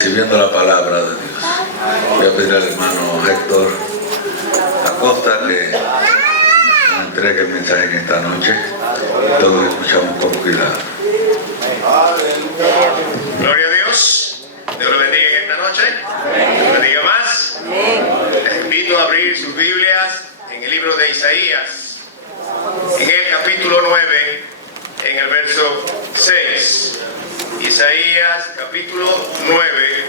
Recibiendo la palabra de Dios. Voy a pedir al hermano Héctor Acosta que nos entregue el mensaje en esta noche. Todos escuchamos con cuidado. Gloria a Dios. Dios lo bendiga en esta noche. Dios lo bendiga más. Les invito a abrir sus Biblias en el libro de Isaías, en el capítulo 9, en el verso 6. Isaías capítulo 9,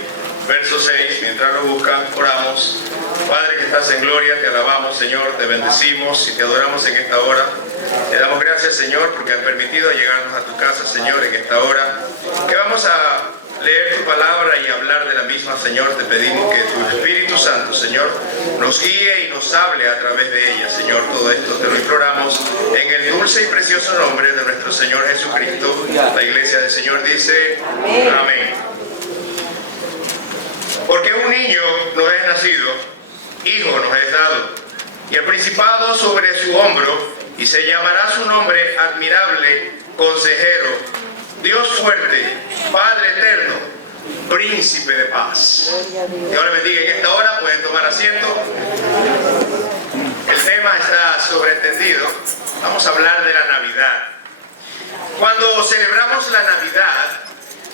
verso 6. Mientras lo buscan, oramos. Padre que estás en gloria, te alabamos, Señor, te bendecimos y te adoramos en esta hora. Te damos gracias, Señor, porque has permitido llegarnos a tu casa, Señor, en esta hora. Que vamos a leer tu palabra y hablar de la misma, Señor. Te pedimos que tu Espíritu Santo, Señor, nos guíe y nos hable a través de ella, Señor. Todo esto te lo imploramos en el dulce y precioso nombre de nuestro Señor Jesucristo. La iglesia del Señor dice amén. Amén. Porque un niño nos es nacido, hijo nos es dado, y el principado sobre su hombro, y se llamará su nombre admirable, consejero, Dios fuerte, Padre eterno, príncipe de paz. Dios le bendiga en esta hora. Pueden tomar asiento. El tema está sobreentendido. Vamos a hablar de la Navidad. Cuando celebramos la Navidad,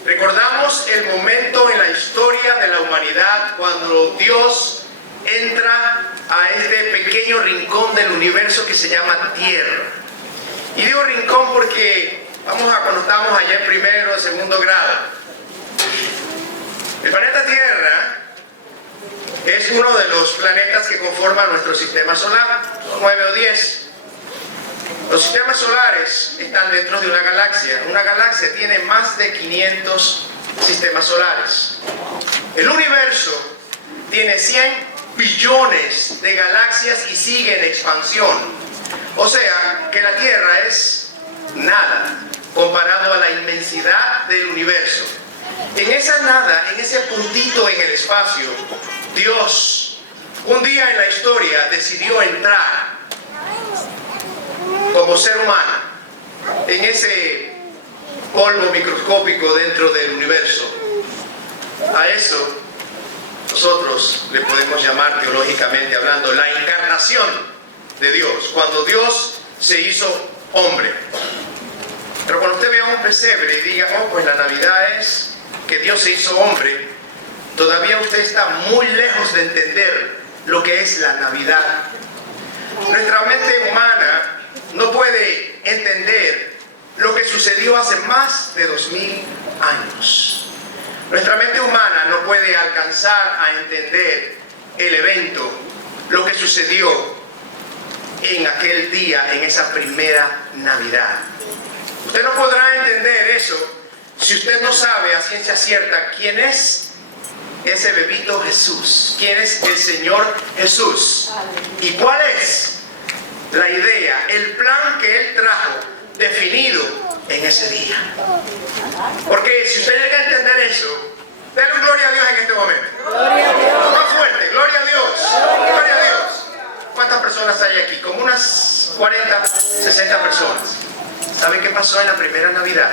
recordamos el momento en la historia de la humanidad cuando Dios entra a este pequeño rincón del universo que se llama Tierra. Y digo rincón porque cuando estábamos allá en primero o segundo grado, el planeta Tierra es uno de los planetas que conforman nuestro sistema solar, 9 o 10. Los sistemas solares están dentro de una galaxia. Una galaxia tiene más de 500 sistemas solares. El universo tiene 100 billones de galaxias y sigue en expansión. O sea, que la Tierra es nada comparado a la inmensidad del universo. En esa nada, en ese puntito en el espacio, Dios, un día en la historia, decidió entrar como ser humano en ese polvo microscópico dentro del universo. A eso nosotros le podemos llamar, teológicamente hablando, la encarnación de Dios, cuando Dios se hizo hombre. Pero cuando usted vea un pesebre y diga, pues la Navidad es que Dios se hizo hombre, todavía usted está muy lejos de entender lo que es la Navidad. Nuestra mente humana no puede entender lo que sucedió hace más de 2000 años. Nuestra mente humana no puede alcanzar a entender el evento, lo que sucedió en aquel día, en esa primera Navidad. Usted no podrá entender eso si usted no sabe a ciencia cierta quién es ese bebito Jesús, quién es el Señor Jesús y cuál es la idea, el plan que Él trajo definido en ese día. Porque si usted llega a entender eso, denle un gloria a Dios en este momento. Gloria a Dios. Más fuerte, gloria a Dios. Gloria a Dios. ¿Cuántas personas hay aquí? Como unas 40, 60 personas. ¿Saben qué pasó en la primera Navidad?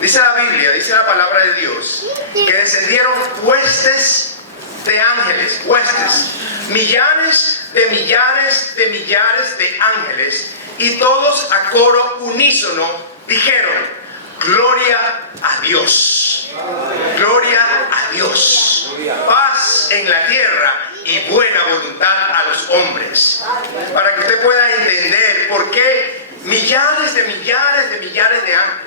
Dice la Biblia, dice la palabra de Dios, que descendieron huestes de ángeles, huestes, millares de millares de millares de ángeles, y todos a coro unísono dijeron, gloria a Dios, gloria a Dios, paz en la tierra y buena voluntad a los hombres. Para que usted pueda entender por qué millares de millares de millares de ángeles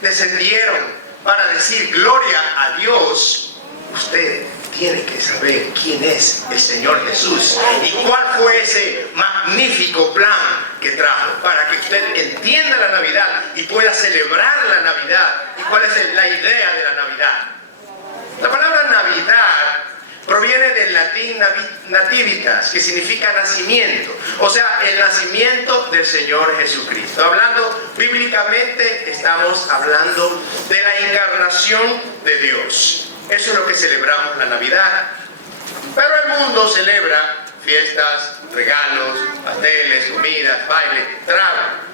descendieron para decir gloria a Dios, usted tiene que saber quién es el Señor Jesús y cuál fue ese magnífico plan que trajo para que usted entienda la Navidad y pueda celebrar la Navidad y cuál es la idea de la Navidad. La palabra Navidad proviene del latín nativitas, que significa nacimiento, o sea, el nacimiento del Señor Jesucristo. Hablando bíblicamente, estamos hablando de la encarnación de Dios. Eso es lo que celebramos la Navidad. Pero el mundo celebra fiestas, regalos, pasteles, comidas, baile, trago.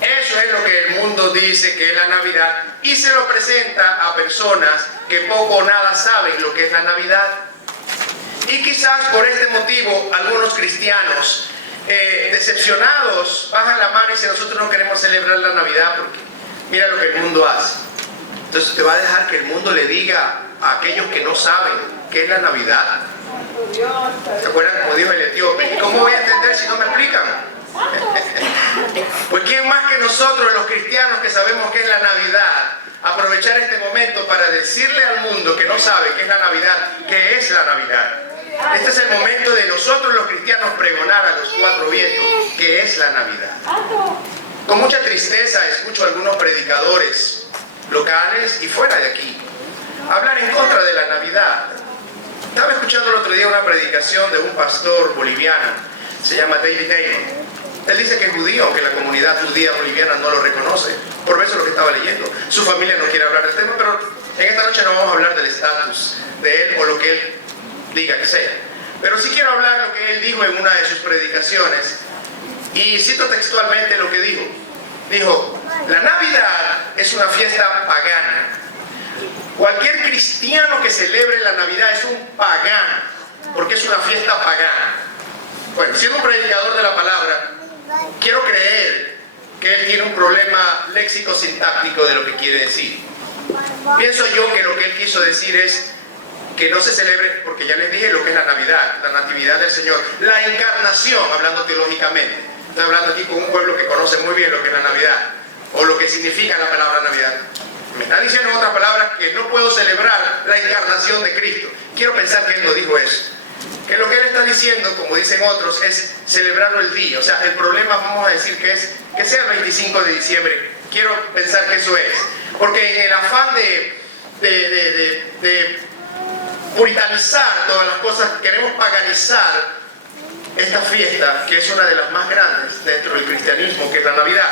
Eso es lo que el mundo dice que es la Navidad y se lo presenta a personas que poco o nada saben lo que es la Navidad. Y quizás por este motivo algunos cristianos decepcionados bajan la mano y dicen: nosotros no queremos celebrar la Navidad porque mira lo que el mundo hace. Entonces te va a dejar que el mundo le diga a aquellos que no saben qué es la Navidad. ¿Se acuerdan como dijo el etíope? ¿Y cómo voy a entender si no me explican? Pues quién más que nosotros los cristianos que sabemos qué es la Navidad, aprovechar este momento para decirle al mundo que no sabe qué es la Navidad, qué es la Navidad. Este es el momento de nosotros los cristianos pregonar a los cuatro vientos qué es la Navidad. Con mucha tristeza escucho a algunos predicadores locales y fuera de aquí hablar en contra de la Navidad. Estaba escuchando el otro día una predicación de un pastor boliviano, se llama David Damon. Él dice que es judío, aunque la comunidad judía boliviana no lo reconoce. Por eso es lo que estaba leyendo. Su familia no quiere hablar del tema, pero en esta noche no vamos a hablar del estatus de él o lo que él diga que sea. Pero sí quiero hablar lo que él dijo en una de sus predicaciones. Y cito textualmente lo que dijo. Dijo: la Navidad es una fiesta pagana. Cualquier cristiano que celebre la Navidad es un pagano, porque es una fiesta pagana. Bueno, siendo un predicador de la palabra, quiero creer que él tiene un problema léxico-sintáctico de lo que quiere decir. Pienso yo que lo que él quiso decir es que no se celebre, porque ya les dije lo que es la Navidad, la natividad del Señor, la encarnación, hablando teológicamente. Estoy hablando aquí con un pueblo que conoce muy bien lo que es la Navidad, o lo que significa la palabra Navidad. Me está diciendo en otras palabras que no puedo celebrar la encarnación de Cristo. Quiero pensar que él no dijo eso. Que lo que él está diciendo, como dicen otros, es celebrarlo el día. O sea, el problema, vamos a decir que es que sea el 25 de diciembre. Quiero pensar que eso es. Porque en el afán de puritanizar todas las cosas, queremos paganizar esta fiesta, que es una de las más grandes dentro del cristianismo, que es la Navidad.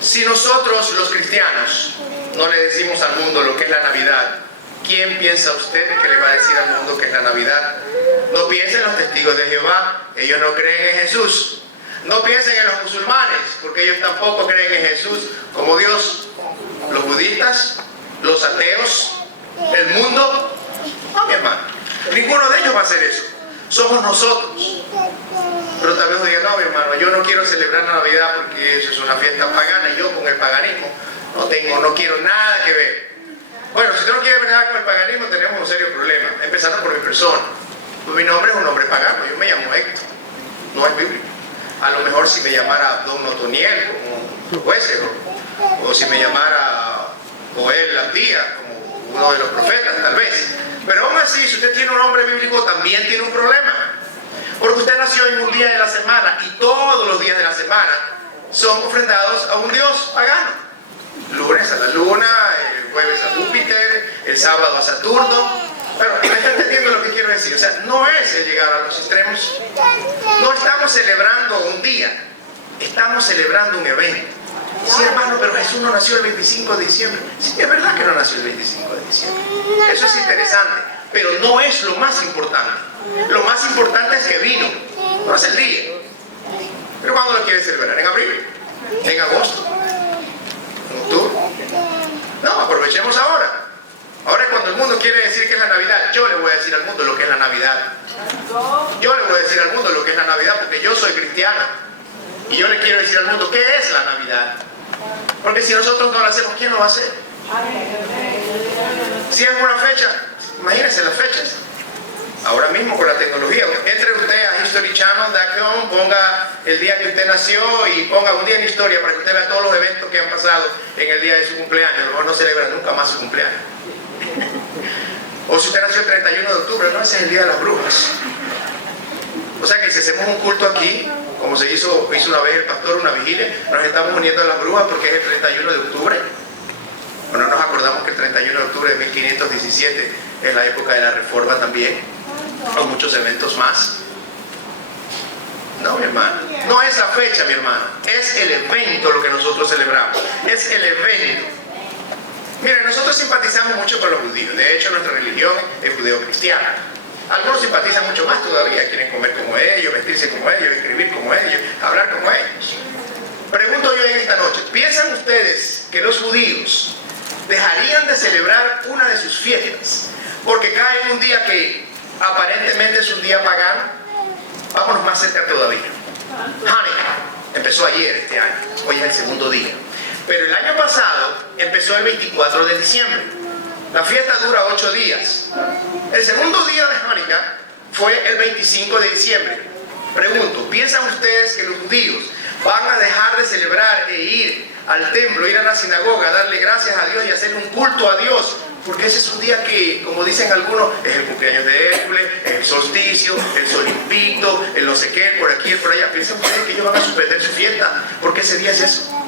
Si nosotros los cristianos no le decimos al mundo lo que es la Navidad, ¿quién piensa usted que le va a decir al mundo que es la Navidad? No piensen en los testigos de Jehová, ellos no creen en Jesús. No piensen en los musulmanes, porque ellos tampoco creen en Jesús como Dios. Los budistas, los ateos, el mundo, no, mi hermano. Ninguno de ellos va a hacer eso. Somos nosotros. Pero tal vez digan: no, mi hermano, yo no quiero celebrar la Navidad porque eso es una fiesta pagana y yo con el paganismo no quiero nada que ver. Bueno, si usted no quiere ver nada con el paganismo, tenemos un serio problema, empezando por mi persona. Pues mi nombre es un nombre pagano, yo me llamo Héctor, no es bíblico. A lo mejor si me llamara Don Otoniel, como jueces, o si me llamara Joel Laptía, como uno de los profetas, tal vez. Pero aún así, si usted tiene un nombre bíblico, también tiene un problema. Porque usted nació en un día de la semana y todos los días de la semana son ofrendados a un Dios pagano. Lunes a la luna, el jueves a Júpiter, el sábado a Saturno. Pero ¿me está entendiendo lo que quiero decir? O sea, no es el llegar a los extremos. No estamos celebrando un día, estamos celebrando un evento. Sí, hermano, pero Jesús no nació el 25 de diciembre. Sí, es verdad que no nació el 25 de diciembre. Eso es interesante, pero no es lo más importante. Lo más importante es que vino, no es el día. ¿Pero cuándo lo quiere celebrar? ¿En abril? ¿En agosto? ¿En octubre? No, aprovechemos ahora. Ahora cuando el mundo quiere decir que es la Navidad, yo le voy a decir al mundo lo que es la Navidad. Yo le voy a decir al mundo lo que es la Navidad porque yo soy cristiano. Y yo le quiero decir al mundo qué es la Navidad. Porque si nosotros no lo hacemos, ¿quién lo va a hacer? Si es una fecha, imagínense las fechas. Ahora mismo con la tecnología, entre usted a historychannel.com, ponga el día que usted nació y ponga un día en historia para que usted vea todos los eventos que han pasado en el día de su cumpleaños. A lo mejor no celebra nunca más su cumpleaños. O si usted nació el 31 de octubre, no, ese es el día de las brujas. O sea que si hacemos un culto aquí, como se hizo una vez el pastor, una vigilia, nos estamos uniendo a las brujas porque es el 31 de octubre. Bueno, nos acordamos que el 31 de octubre de 1517 es la época de la Reforma también, o muchos eventos más. No, mi hermano, no es la fecha, mi hermano, es el evento lo que nosotros celebramos, es el evento. Miren, nosotros simpatizamos mucho con los judíos, de hecho nuestra religión es judeo-cristiana. Algunos simpatizan mucho más todavía, quieren comer como ellos, vestirse como ellos, escribir como ellos, hablar como ellos. Pregunto yo en esta noche, ¿piensan ustedes que los judíos dejarían de celebrar una de sus fiestas porque cae en un día que aparentemente es un día pagano? Vámonos más cerca todavía. Hanukkah empezó ayer este año, hoy es el segundo día. Pero el año pasado empezó el 24 de diciembre. La fiesta dura 8 días. El segundo día de Hanukkah fue el 25 de diciembre. Pregunto, ¿piensan ustedes que los judíos van a dejar de celebrar e ir al templo, ir a la sinagoga, darle gracias a Dios y hacer un culto a Dios? Porque ese es un día que, como dicen algunos, es el cumpleaños de Hércules, es el solsticio, el sol invicto, el no sé qué, por aquí, por allá. ¿Piensan ustedes que ellos van a suspender su fiesta? ¿Por qué ese día es eso?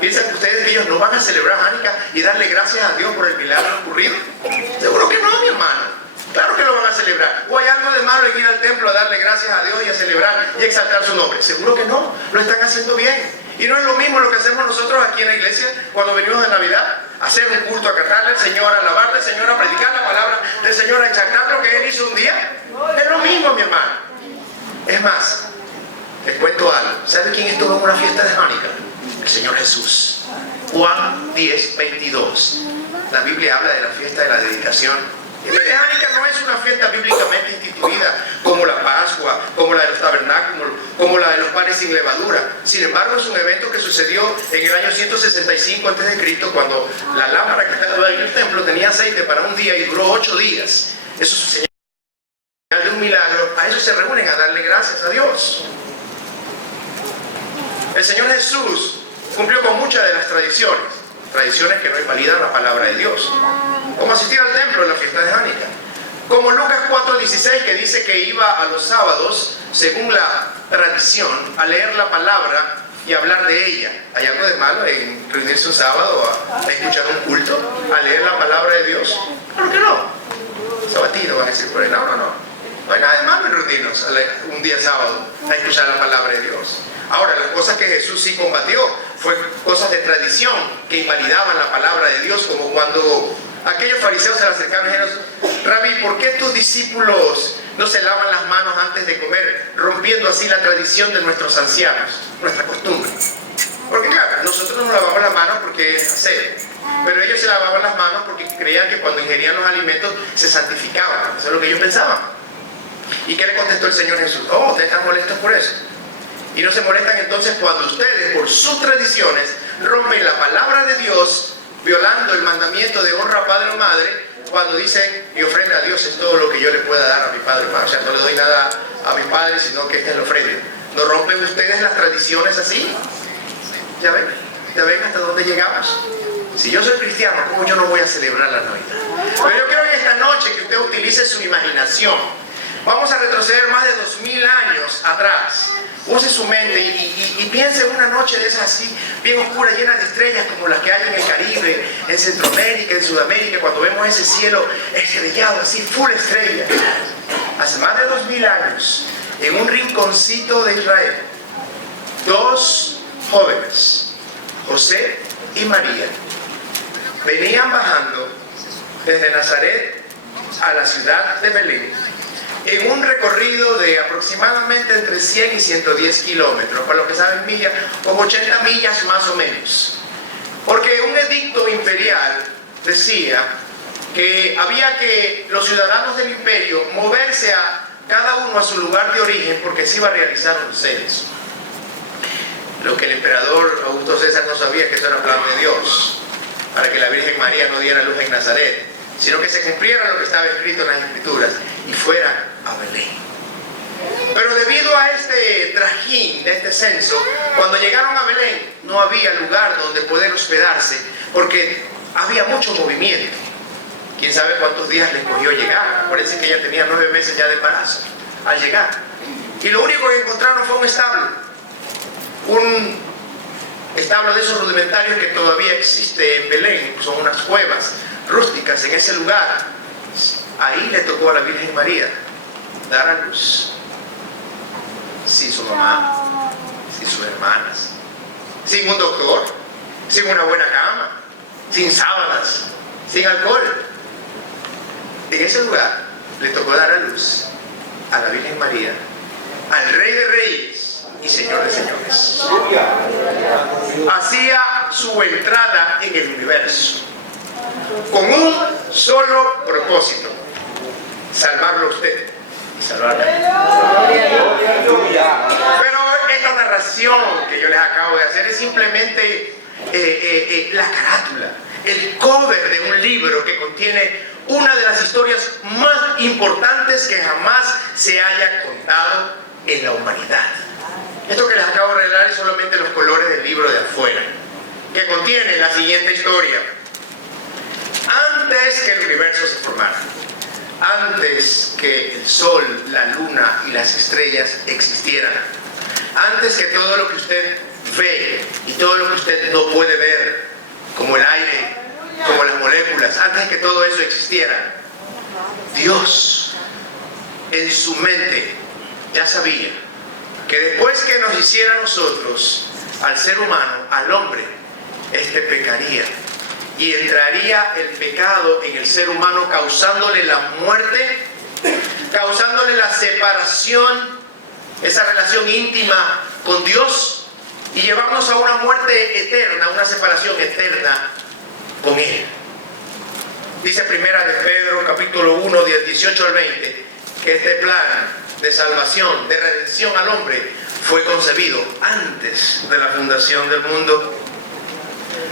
¿Piensan ustedes que ellos no van a celebrar Hanukkah y darle gracias a Dios por el milagro ocurrido? Seguro que no, mi hermano. Claro que lo van a celebrar. ¿O hay algo de malo en ir al templo a darle gracias a Dios y a celebrar y a exaltar su nombre? Seguro que no, lo están haciendo bien. Y no es lo mismo lo que hacemos nosotros aquí en la iglesia cuando venimos de Navidad, a hacer un culto, a cantarle al Señor, a alabarle al Señor, a predicar la palabra del Señor, a exaltar lo que Él hizo un día. Es lo mismo, mi hermano. Es más, les cuento algo. ¿Sabe quién estuvo en una fiesta de Hanukkah? El Señor Jesús. Juan 10, 22. La Biblia habla de la fiesta de la dedicación. Y la de Hanukkah no es una fiesta bíblicamente instituida como la Pascua, como la de los tabernáculos, como la de los panes sin levadura. Sin embargo, es un evento que sucedió en el año 165 a.C., cuando la lámpara que estaba en el templo tenía aceite para un día y duró 8 días. Eso es señal de un milagro. A eso se reúnen a darle gracias a Dios. El Señor Jesús cumplió con muchas de las tradiciones que no invalidan la palabra de Dios, como asistir al templo en la fiesta de Hanukkah, como Lucas 4:16, que dice que iba a los sábados, según la tradición, a leer la palabra y hablar de ella. ¿Hay algo de malo en reunirse un sábado a escuchar un culto, a leer la palabra de Dios? Claro que no. Sabatino van a decir por ahí, no. No hay nada de malo en reunirnos un día sábado a escuchar la palabra de Dios. Ahora, las cosas que Jesús sí combatió fue cosas de tradición que invalidaban la palabra de Dios, como cuando aquellos fariseos se le acercaron y dijeron: Rabí, ¿por qué tus discípulos no se lavan las manos antes de comer, rompiendo así la tradición de nuestros ancianos, nuestra costumbre? Porque claro, nosotros nos lavamos las manos porque es aseo, pero ellos se lavaban las manos porque creían que cuando ingerían los alimentos se santificaban. Eso es lo que ellos pensaban. ¿Y qué le contestó el Señor Jesús? Oh, ustedes están molestos por eso. Y no se molestan entonces cuando ustedes, por sus tradiciones, rompen la palabra de Dios, violando el mandamiento de honra a padre o madre, cuando dicen: mi ofrenda a Dios es todo lo que yo le pueda dar a mi padre o madre. O sea, no le doy nada a mi padre, sino que esta es la ofrenda. ¿No rompen ustedes las tradiciones así? ¿Ya ven hasta dónde llegamos? Si yo soy cristiano, ¿cómo yo no voy a celebrar la Navidad? Pero yo quiero en esta noche que usted utilice su imaginación. Vamos a retroceder más de 2000 años atrás. Use su mente y piense en una noche de esas así, bien oscura, llena de estrellas como las que hay en el Caribe, en Centroamérica, en Sudamérica, cuando vemos ese cielo estrellado así, full estrella. Hace más de 2000 años, en un rinconcito de Israel, 2 jóvenes, José y María, venían bajando desde Nazaret a la ciudad de Belén, en un recorrido de aproximadamente entre 100 y 110 kilómetros, para los que saben millas, como 80 millas más o menos. Porque un edicto imperial decía que había que los ciudadanos del imperio moverse a cada uno a su lugar de origen, porque se iba a realizar un censo. Lo que el emperador Augusto César no sabía, que eso era plan de Dios, para que la Virgen María no diera luz en Nazaret, sino que se cumpliera lo que estaba escrito en las Escrituras y fuera a Belén. Pero debido a este trajín de este censo, cuando llegaron a Belén no había lugar donde poder hospedarse, porque había mucho movimiento. Quién sabe cuántos días les cogió llegar. Parece que ella tenía 9 meses ya de embarazo al llegar, y lo único que encontraron fue un establo de esos rudimentarios que todavía existe en Belén. Son unas cuevas rústicas en ese lugar. Ahí le tocó a la Virgen María dar a luz, sin su mamá, sin sus hermanas, sin un doctor, sin una buena cama, sin sábanas, sin alcohol. En ese lugar le tocó dar a luz a la Virgen María, al Rey de Reyes y Señor de señores. Hacía su entrada en el universo con un solo propósito: salvarlo a usted y salvarme. Pero esta narración que yo les acabo de hacer es simplemente la carátula, el cover de un libro que contiene una de las historias más importantes que jamás se haya contado en la humanidad. Esto que les acabo de revelar es solamente los colores del libro de afuera, que contiene la siguiente historia. Antes que el universo se formara, antes que el sol, la luna y las estrellas existieran, antes que todo lo que usted ve y todo lo que usted no puede ver, como el aire, como las moléculas, antes de que todo eso existiera, Dios en su mente ya sabía que después que nos hiciera a nosotros, al ser humano, al hombre, este pecaría y entraría el pecado en el ser humano, causándole la muerte, causándole la separación, esa relación íntima con Dios, y llevarnos a una muerte eterna, una separación eterna con Él. Dice Primera de Pedro, capítulo 1, del 18 al 20, que este plan de salvación, de redención al hombre, fue concebido antes de la fundación del mundo.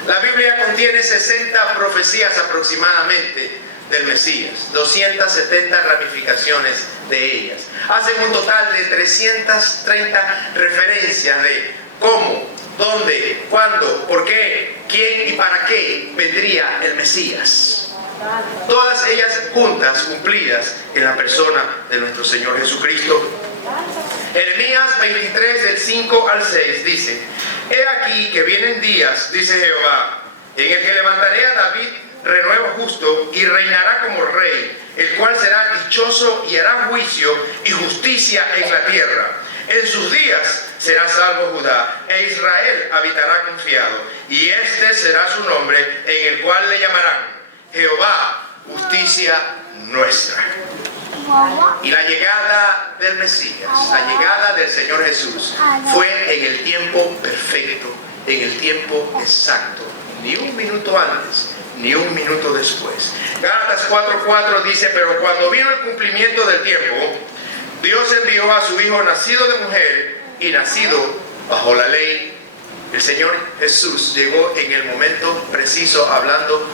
La Biblia contiene 60 profecías aproximadamente del Mesías, 270 ramificaciones de ellas. Hacen un total de 330 referencias de cómo, dónde, cuándo, por qué, quién y para qué vendría el Mesías. Todas ellas juntas, cumplidas en la persona de nuestro Señor Jesucristo. Jeremías 23, del 5 al 6 dice: He aquí que vienen días, dice Jehová, en el que levantaré a David renuevo justo y reinará como rey, el cual será dichoso y hará juicio y justicia en la tierra. En sus días será salvo Judá, e Israel habitará confiado, y este será su nombre, en el cual le llamarán Jehová, justicia nuestra. Y la llegada del Mesías, la llegada del Señor Jesús, fue en el tiempo perfecto, en el tiempo exacto, ni un minuto antes, ni un minuto después. Gálatas 4:4 dice: Pero cuando vino el cumplimiento del tiempo, Dios envió a su Hijo nacido de mujer y nacido bajo la ley. El Señor Jesús llegó en el momento preciso, hablando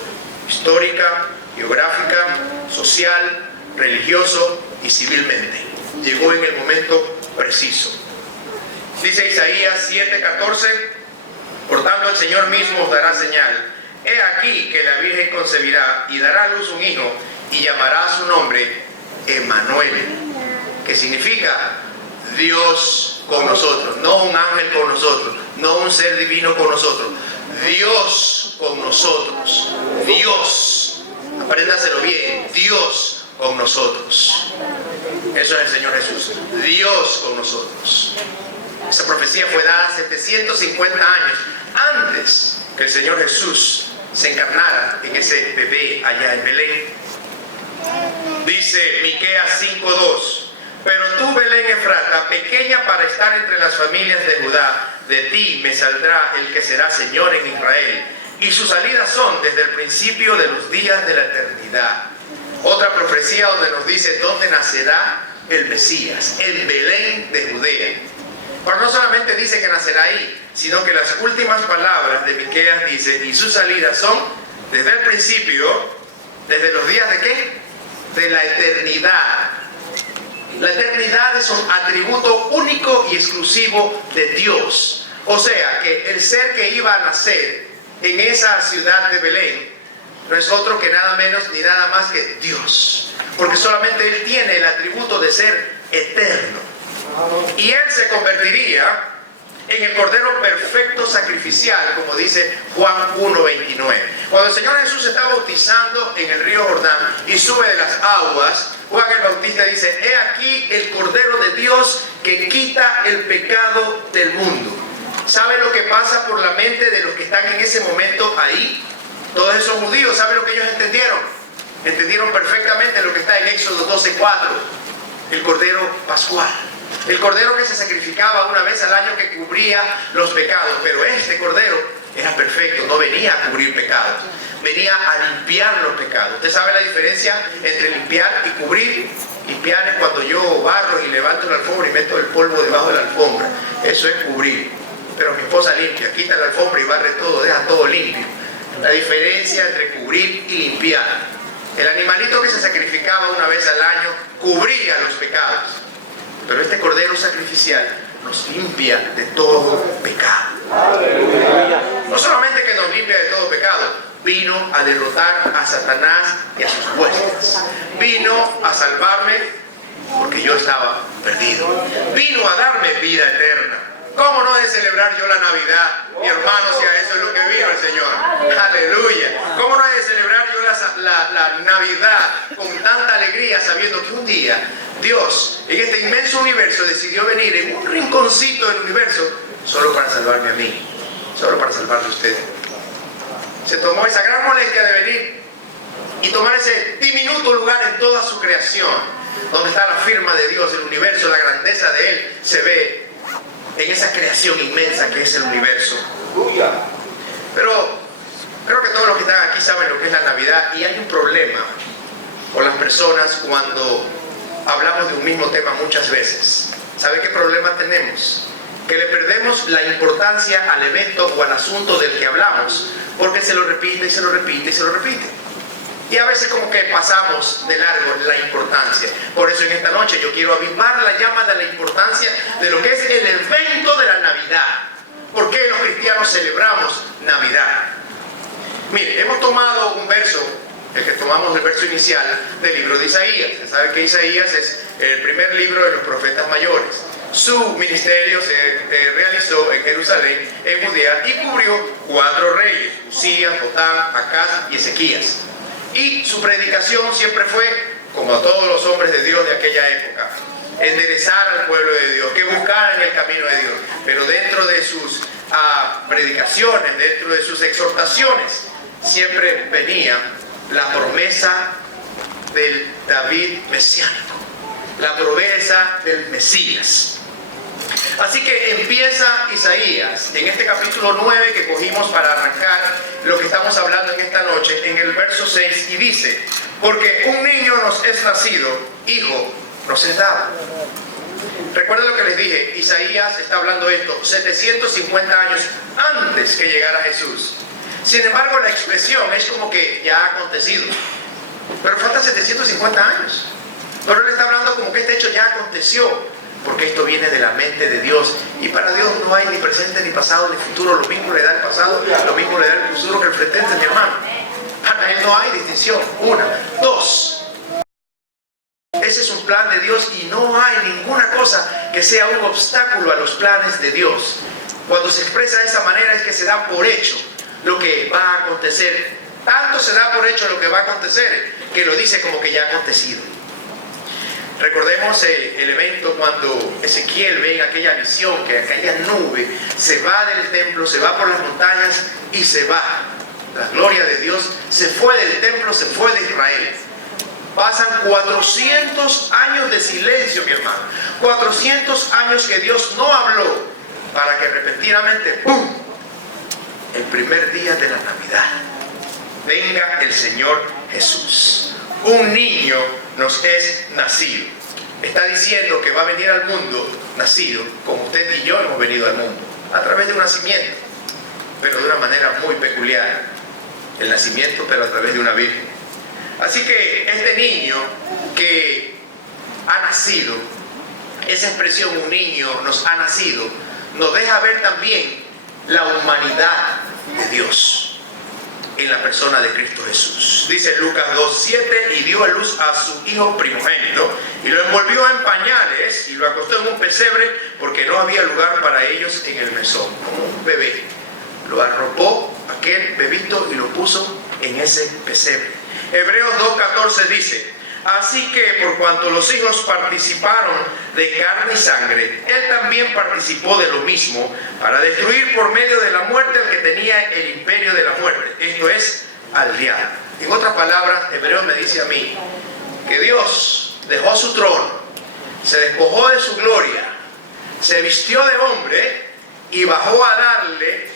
histórica, geográfica, social, religioso y civilmente. Llegó en el momento preciso. Dice Isaías 7:14: Por tanto el Señor mismo os dará señal. He aquí que la Virgen concebirá y dará a luz un hijo y llamará su nombre Emmanuel, que significa Dios con nosotros. No un ángel con nosotros, no un ser divino con nosotros, Dios con nosotros. Dios, apréndaselo bien, Dios con nosotros. Eso es el Señor Jesús, Dios con nosotros. Esa profecía fue dada 750 años antes que el Señor Jesús se encarnara en ese bebé allá en Belén. Dice Miqueas 5:2: Pero tú, Belén Efrata, pequeña para estar entre las familias de Judá, de ti me saldrá el que será Señor en Israel, y sus salidas son desde el principio de los días de la eternidad. Otra profecía donde nos dice dónde nacerá el Mesías, en Belén de Judea. Pero no solamente dice que nacerá ahí, sino que las últimas palabras de Miqueas dice: y sus salidas son desde el principio, desde los días de ¿qué? De la eternidad. La eternidad es un atributo único y exclusivo de Dios. O sea, que el ser que iba a nacer en esa ciudad de Belén no es otro que nada menos ni nada más que Dios. Porque solamente Él tiene el atributo de ser eterno. Y Él se convertiría en el Cordero perfecto sacrificial, como dice Juan 1:29. Cuando el Señor Jesús se está bautizando en el río Jordán y sube de las aguas, Juan el Bautista dice: He aquí el Cordero de Dios que quita el pecado del mundo. ¿Sabe lo que pasa por la mente de los que están en ese momento ahí? Todos esos judíos, ¿sabe lo que ellos entendieron? Entendieron perfectamente lo que está en Éxodo 12:4, el Cordero Pascual. El cordero que se sacrificaba una vez al año que cubría los pecados. Pero este cordero era perfecto, no venía a cubrir pecados, venía a limpiar los pecados. ¿Usted sabe la diferencia entre limpiar y cubrir? Limpiar es cuando yo barro y levanto la alfombra y meto el polvo debajo de la alfombra. Eso es cubrir. Pero mi esposa limpia, quita la alfombra y barre todo, deja todo limpio. La diferencia entre cubrir y limpiar. El animalito que se sacrificaba una vez al año cubría los pecados. Pero este cordero sacrificial nos limpia de todo pecado. No solamente que nos limpia de todo pecado, vino a derrotar a Satanás y a sus huestes. Vino a salvarme porque yo estaba perdido. Vino a darme vida eterna. ¿Cómo no he de celebrar yo la Navidad, mi hermano, si a eso es lo que vino el Señor? ¡Aleluya! ¿Cómo no he de celebrar yo la Navidad con tanta alegría, sabiendo que un día Dios, en este inmenso universo, decidió venir en un rinconcito del universo solo para salvarme a mí, solo para salvarle a usted? Se tomó esa gran molestia de venir y tomar ese diminuto lugar en toda su creación, donde está la firma de Dios, el universo, la grandeza de Él se ve en esa creación inmensa que es el universo. Pero creo que todos los que están aquí saben lo que es la Navidad, y hay un problema con las personas cuando hablamos de un mismo tema muchas veces. ¿Sabe qué problema tenemos? Que le perdemos la importancia al evento o al asunto del que hablamos, porque se lo repite y se lo repite y se lo repite. Y a veces como que pasamos de largo la importancia. Por eso en esta noche yo quiero avivar la llama de la importancia de lo que es el evento de la Navidad. ¿Por qué los cristianos celebramos Navidad? Mire, hemos tomado un verso, el que tomamos el verso inicial del libro de Isaías. Se sabe que Isaías es el primer libro de los profetas mayores. Su ministerio se realizó en Jerusalén, en Judea, y cubrió 4 reyes: Usías, Jotam, Acaz y Ezequías. Y su predicación siempre fue, como a todos los hombres de Dios de aquella época, enderezar al pueblo de Dios, que buscaran el camino de Dios. Pero dentro de sus predicaciones, dentro de sus exhortaciones, siempre venía la promesa del David mesiánico, la promesa del Mesías. Así que empieza Isaías en este capítulo 9 que cogimos para arrancar lo que estamos hablando en esta noche, en el verso 6, y dice: porque un niño nos es nacido, hijo nos es dado. Recuerden lo que les dije, Isaías está hablando esto 750 años antes que llegara Jesús. Sin embargo, la expresión es como que ya ha acontecido, pero faltan 750 años. Pero él está hablando como que este hecho ya aconteció, porque esto viene de la mente de Dios, y para Dios no hay ni presente, ni pasado, ni futuro. Lo mismo le da el pasado, lo mismo le da el futuro que el presente, mi hermano. Para Él no hay distinción. 1, 2. Ese es un plan de Dios, y no hay ninguna cosa que sea un obstáculo a los planes de Dios. Cuando se expresa de esa manera es que se da por hecho lo que va a acontecer. Tanto se da por hecho lo que va a acontecer, que lo dice como que ya ha acontecido. Recordemos el evento cuando Ezequiel ve en aquella visión que aquella nube se va del templo, se va por las montañas y se va. La gloria de Dios se fue del templo, se fue de Israel. Pasan 400 años de silencio, mi hermano. 400 años que Dios no habló, para que repentinamente, ¡pum!, el primer día de la Navidad, venga el Señor Jesús. Un niño nos es nacido. Está diciendo que va a venir al mundo nacido, como usted y yo hemos venido al mundo, a través de un nacimiento, pero de una manera muy peculiar. El nacimiento, pero a través de una virgen. Así que este niño que ha nacido, esa expresión, un niño nos ha nacido, nos deja ver también la humanidad de Dios en la persona de Cristo Jesús. Dice Lucas 2:7: y dio a luz a su hijo primogénito, y lo envolvió en pañales, y lo acostó en un pesebre, porque no había lugar para ellos en el mesón. Como un bebé, lo arropó aquel bebito y lo puso en ese pesebre. Hebreos 2:14 dice: así que por cuanto los hijos participaron de carne y sangre, él también participó de lo mismo, para destruir por medio de la muerte al que tenía el imperio de la muerte, esto es, al diablo. En otras palabras, Hebreos me dice a mí que Dios dejó su trono, se despojó de su gloria, se vistió de hombre y bajó a darle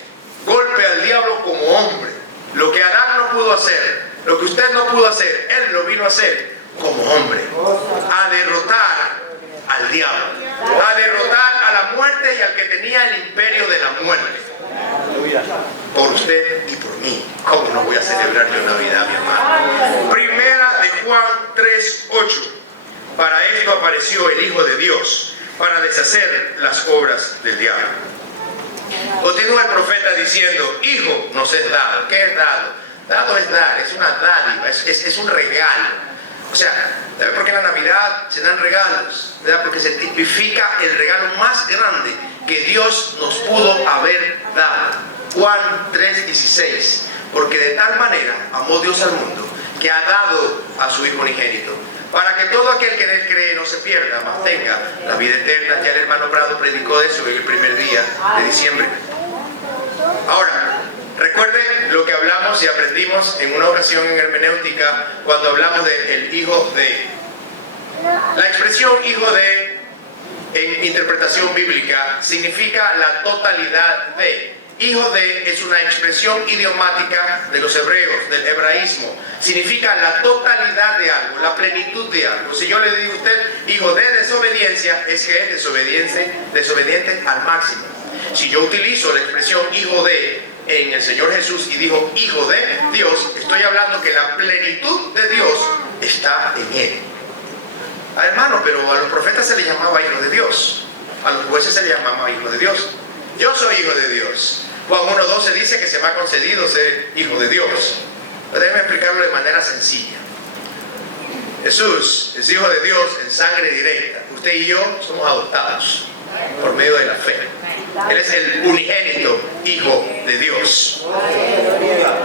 golpe al diablo como hombre. Lo que Adán no pudo hacer, lo que usted no pudo hacer, él lo vino a hacer como hombre, a derrotar al diablo, a derrotar a la muerte y al que tenía el imperio de la muerte. Por usted y por mí. ¿Cómo no voy a celebrar yo Navidad, mi hermano? Primera de Juan 3:8. Para esto apareció el Hijo de Dios, para deshacer las obras del diablo. Continúa el profeta diciendo, hijo nos es dado. ¿Qué es dado? Dado es dar, es una dádiva, es un regalo. O sea, ¿sabe por qué en la Navidad se dan regalos? ¿Verdad? Porque se tipifica el regalo más grande que Dios nos pudo haber dado. Juan 3:16. Porque de tal manera amó Dios al mundo, que ha dado a su Hijo unigénito, para que todo aquel que en él cree no se pierda, mas tenga la vida eterna. Ya el hermano Prado predicó de eso en el primer día de diciembre. Ahora, recuerde lo que hablamos y aprendimos en una ocasión en hermenéutica cuando hablamos del hijo de. La expresión hijo de en interpretación bíblica significa la totalidad de. Hijo de es una expresión idiomática de los hebreos, del hebraísmo. Significa la totalidad de algo, la plenitud de algo. Si yo le digo a usted hijo de desobediencia, es que es desobediente al máximo. Si yo utilizo la expresión hijo de en el Señor Jesús y dijo hijo de Dios, estoy hablando que la plenitud de Dios está en él. Hermano, pero a los profetas se les llamaba hijo de Dios, a los jueces se les llamaba hijo de Dios. Yo soy hijo de Dios. Juan 1:12 dice que se me ha concedido ser hijo de Dios. Pero déjeme explicarlo de manera sencilla. Jesús es hijo de Dios en sangre directa. Usted y yo somos adoptados por medio de la fe. Él es el unigénito hijo de Dios.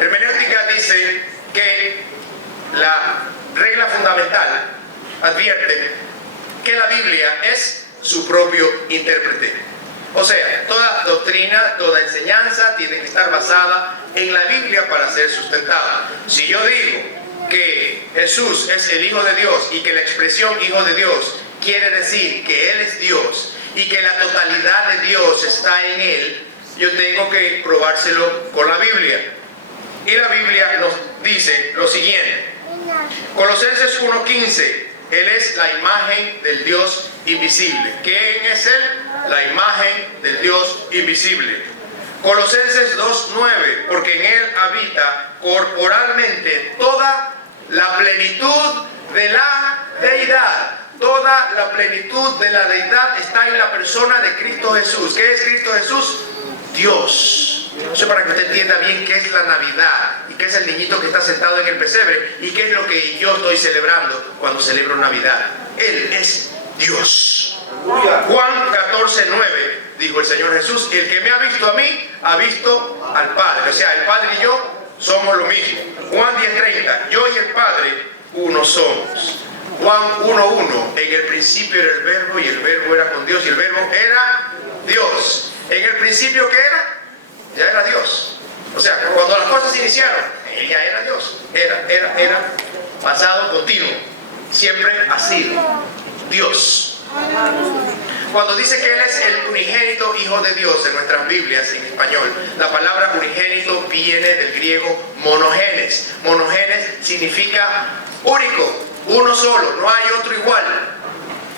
Hermenéutica dice que la regla fundamental advierte que la Biblia es su propio intérprete. O sea, toda doctrina, toda enseñanza tiene que estar basada en la Biblia para ser sustentada. Si yo digo que Jesús es el Hijo de Dios y que la expresión Hijo de Dios quiere decir que Él es Dios y que la totalidad de Dios está en Él, yo tengo que probárselo con la Biblia. Y la Biblia nos dice lo siguiente. Colosenses 1:15. Él es la imagen del Dios invisible. ¿Quién es Él? La imagen del Dios invisible. Colosenses 2:9. Porque en Él habita corporalmente toda la plenitud de la deidad. Toda la plenitud de la deidad está en la persona de Cristo Jesús. ¿Qué es Cristo Jesús? Dios. Eso para que usted entienda bien qué es la Navidad y qué es el niñito que está sentado en el pesebre y qué es lo que yo estoy celebrando cuando celebro Navidad. Él es Dios. Juan 14:9 dijo el Señor Jesús, el que me ha visto a mí, ha visto al Padre. O sea, el Padre y yo somos lo mismo. Juan 10:30, yo y el Padre uno somos. Juan 1:1, en el principio era el verbo y el verbo era con Dios y el verbo era Dios. En el principio, ¿qué era? Ya era Dios. O sea, cuando las cosas se iniciaron, él ya era Dios. Era pasado continuo. Siempre ha sido Dios. Cuando dice que Él es el unigénito Hijo de Dios en nuestras Biblias en español, la palabra unigénito viene del griego monogenes. Monogenes significa único, uno solo, no hay otro igual.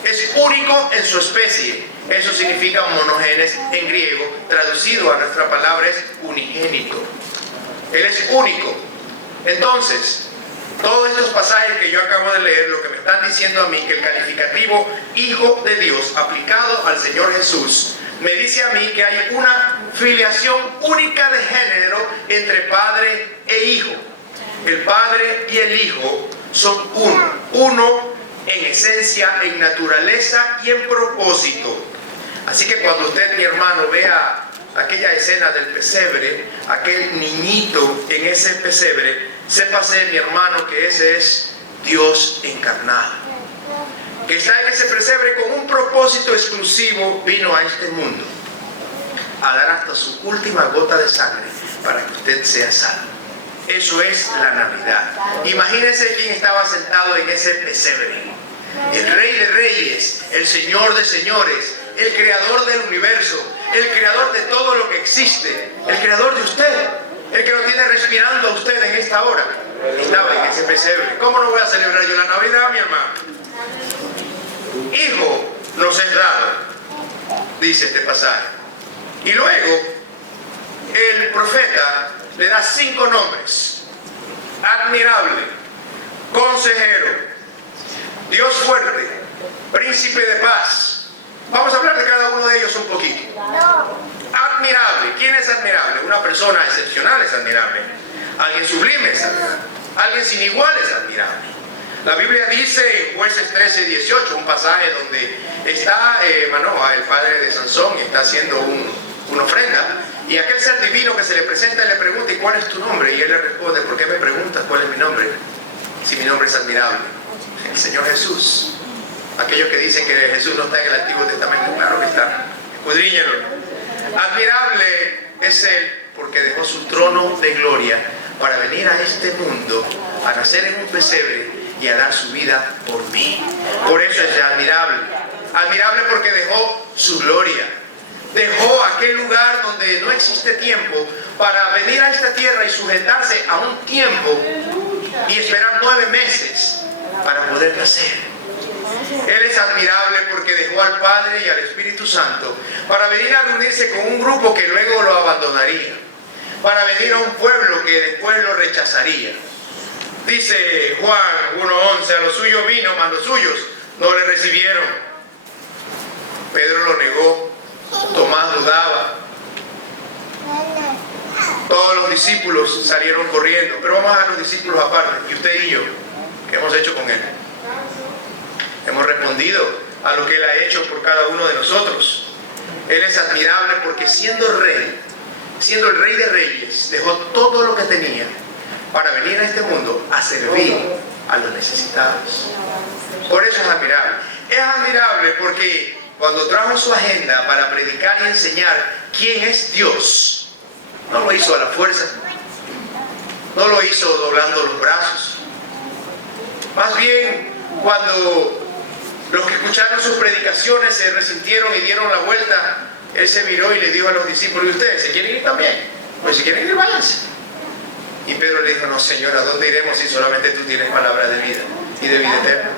Es único en su especie. Eso significa monogenes en griego. Traducido a nuestra palabra es unigénito. Él es único. Entonces, todos estos pasajes que yo acabo de leer, lo que me están diciendo a mí, que el calificativo Hijo de Dios aplicado al Señor Jesús, me dice a mí que hay una filiación única de género entre Padre e Hijo. El Padre y el Hijo son uno. Uno en esencia, en naturaleza y en propósito. Así que cuando usted, mi hermano, vea aquella escena del pesebre, aquel niñito en ese pesebre, sépase, mi hermano, que ese es Dios encarnado. Que está en ese pesebre con un propósito exclusivo, vino a este mundo a dar hasta su última gota de sangre para que usted sea salvo. Eso es la Navidad. Imagínense quién estaba sentado en ese pesebre. el Rey de Reyes, el Señor de Señores, el Creador del universo, el Creador de todo lo que existe, el Creador de usted, el que lo tiene respirando a usted en esta hora, estaba en ese pesebre. ¿Cómo no voy a celebrar yo la Navidad, mi hermano? Hijo nos es dado, dice este pasaje. Y luego el profeta le da 5 nombres: admirable, consejero, Dios fuerte, príncipe de paz. Vamos a hablar de cada uno de ellos un poquito. Admirable. ¿Quién es admirable? Una persona excepcional es admirable. Alguien sublime es admirable. Alguien sin igual es admirable. La Biblia dice en Jueces 13:18, un pasaje donde está Manoah, el padre de Sansón, y está haciendo una ofrenda, y aquel ser divino que se le presenta le pregunta: ¿y cuál es tu nombre? Y él le responde: ¿por qué me preguntas cuál es mi nombre? Si mi nombre es admirable. El Señor Jesús. Aquellos que dicen que Jesús no está en el Antiguo Testamento, claro que está. Escudriñenlo. Admirable es Él porque dejó su trono de gloria para venir a este mundo, a nacer en un pesebre y a dar su vida por mí. Por eso es admirable. Admirable porque dejó su gloria. Dejó aquel lugar donde no existe tiempo para venir a esta tierra y sujetarse a un tiempo y esperar 9 meses para poder nacer. Él es admirable porque dejó al Padre y al Espíritu Santo para venir a reunirse con un grupo que luego lo abandonaría, para venir a un pueblo que después lo rechazaría. Dice Juan 1:11: a los suyos vino, mas los suyos no le recibieron. Pedro lo negó, Tomás dudaba, todos los discípulos salieron corriendo. Pero vamos a dejar los discípulos aparte. Y usted y yo, ¿qué hemos hecho con Él? Hemos respondido a lo que Él ha hecho por cada uno de nosotros. Él es admirable porque siendo rey, siendo el Rey de Reyes, dejó todo lo que tenía para venir a este mundo a servir a los necesitados. Por eso es admirable. Es admirable porque cuando trajo su agenda para predicar y enseñar quién es Dios, no lo hizo a la fuerza, no lo hizo doblando los brazos. Más bien, cuando los que escucharon sus predicaciones se resintieron y dieron la vuelta, Él se miró y le dijo a los discípulos: ¿y ustedes se quieren ir también? Pues si quieren ir, váyanse. Y Pedro le dijo: no, Señor, ¿a dónde iremos si solamente tú tienes palabras de vida y de vida eterna?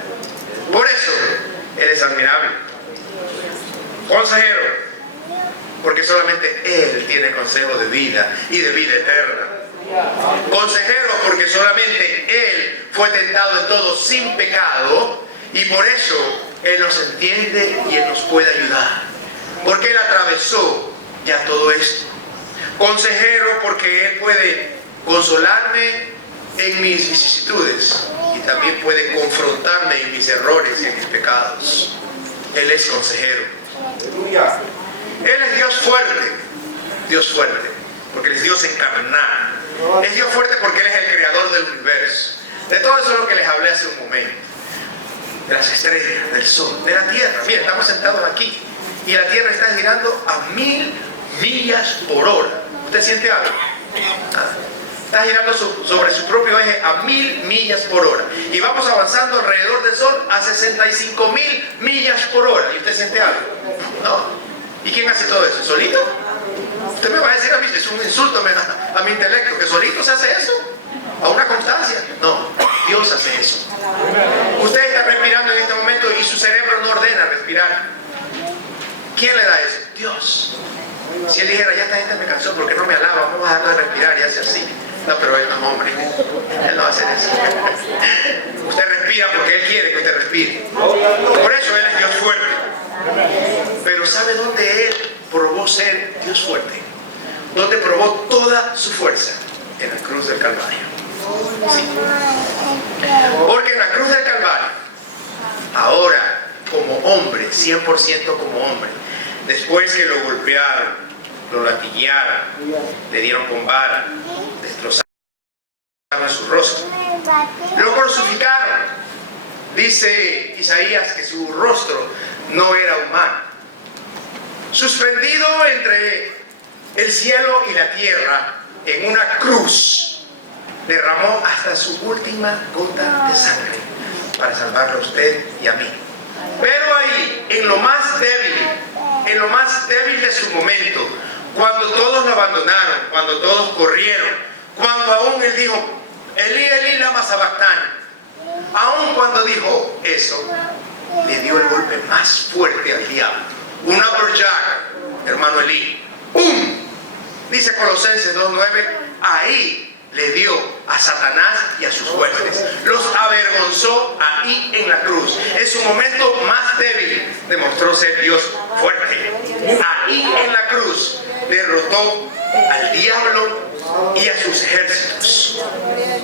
Por eso Él es admirable. Consejero, porque solamente Él tiene consejo de vida y de vida eterna. Consejero, porque solamente Él fue tentado en todo sin pecado, y por eso Él nos entiende y Él nos puede ayudar, porque Él atravesó ya todo esto. Consejero, porque Él puede consolarme en mis vicisitudes y también puede confrontarme en mis errores y en mis pecados. Él es consejero. Él es Dios fuerte, porque Él es Dios encarnado. Es Dios fuerte porque Él es el creador del universo. De todo eso es lo que les hablé hace un momento. De las estrellas, del sol, de la tierra. Miren, estamos sentados aquí y la tierra está girando a 1000 millas por hora. ¿Usted siente algo? Nada. Está girando sobre su propio eje a 1000 millas por hora. Y vamos avanzando alrededor del sol a 65.000 millas por hora. ¿Y usted siente algo? No. ¿Y quién hace todo eso? ¿Solito? Usted me va a decir a mí, es un insulto a mi intelecto, que solito se hace eso, a una constancia. No, Dios hace eso. Usted está respirando en este momento y su cerebro no ordena respirar. ¿Quién le da eso? Dios. Si Él dijera: ya esta gente me cansó porque no me alaba, vamos a dejar de respirar, y hace así. No, pero Él no es hombre, Él no va a hacer eso. Usted respira porque Él quiere que usted respire. Por eso Él es Dios fuerte. Pero ¿sabe dónde Él probó ser Dios fuerte? ¿Dónde probó toda su fuerza? En la cruz del Calvario. Sí. Porque en la cruz del Calvario, ahora como hombre, 100% como hombre, después que lo golpearon, lo latillaron, le dieron con vara, destrozaron su rostro, lo crucificaron. Dice Isaías que su rostro no era humano. Suspendido entre el cielo y la tierra en una cruz, derramó hasta su última gota de sangre para salvarlo a usted y a mí. Pero ahí, en lo más débil de su momento, cuando todos lo abandonaron, cuando todos corrieron, cuando aún él dijo, Elí, Elí, lama sabactani, aún cuando dijo eso, le dio el golpe más fuerte al diablo. Un upper jack, hermano Elí. ¡Pum! Dice Colosenses 2:9, ahí le dio a Satanás y a sus huestes. Los avergonzó ahí en la cruz. En su momento más débil demostró ser Dios fuerte. Ahí en la cruz derrotó al diablo y a sus ejércitos.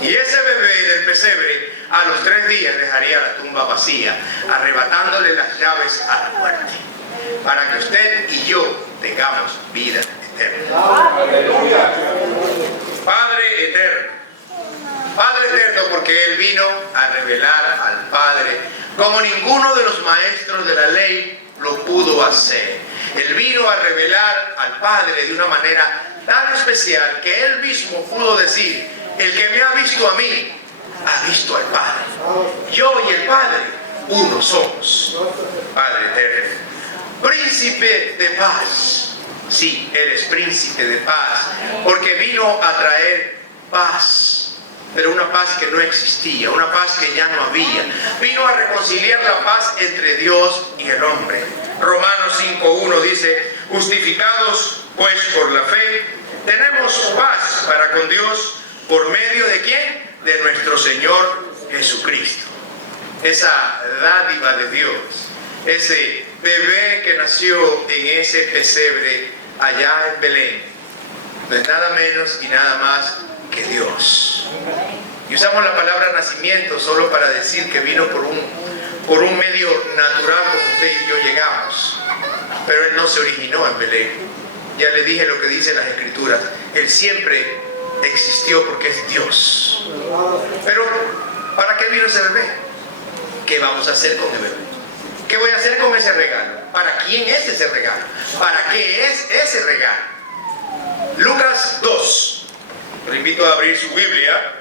Y ese bebé del pesebre a los 3 días dejaría la tumba vacía, arrebatándole las llaves a la muerte, para que usted y yo tengamos vida eterna. Padre eterno. Padre eterno, porque Él vino a revelar al Padre como ninguno de los maestros de la ley lo pudo hacer. Él vino a revelar al Padre de una manera tan especial que Él mismo pudo decir, el que me ha visto a mí, ha visto al Padre. Yo y el Padre, uno somos. Padre eterno. Príncipe de paz. Sí, Él es príncipe de paz, porque vino a traer paz, pero una paz que no existía, una paz que ya no había. Vino a reconciliar la paz entre Dios y el hombre. Romanos 5:1 dice, justificados pues por la fe, tenemos paz para con Dios, ¿por medio de quién? De nuestro Señor Jesucristo. Esa dádiva de Dios, ese bebé que nació en ese pesebre allá en Belén, no es nada menos y nada más que Dios. Y usamos la palabra nacimiento solo para decir que vino por un medio natural como usted y yo llegamos, pero Él no se originó en Belén. Ya le dije lo que dicen las Escrituras, Él siempre existió porque es Dios. Pero ¿para qué vino ese bebé? ¿Qué vamos a hacer con el bebé? ¿Qué voy a hacer con ese regalo? ¿Para quién es ese regalo? ¿Para qué es ese regalo? Lucas 2. Lo invito a abrir su Biblia